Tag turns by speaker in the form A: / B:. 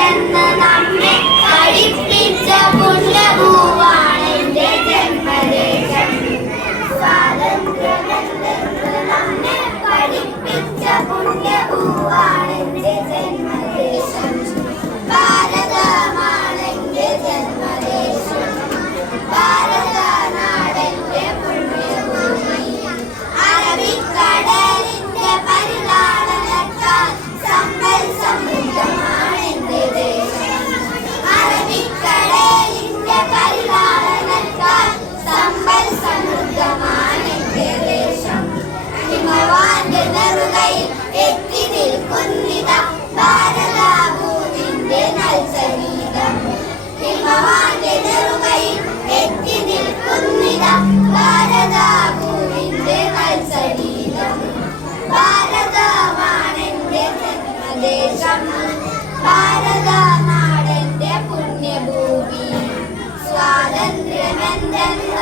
A: സ്വാതന്ത്ര്യമെന്തെന്ന് നമ്മെ പഠിപ്പിച്ച പുണ്യഭൂവാണ് ജന്മദേശം. സ്വാതന്ത്ര്യമെന്തെന്ന് നമ്മെ പഠിപ്പിച്ച പുണ്യഭൂവാണ് എന്റെ ജന്മദേശം ഭാരതനാടെന്റെ പുണ്യഭൂമി. സ്വാതന്ത്ര്യമെന്തെന്ന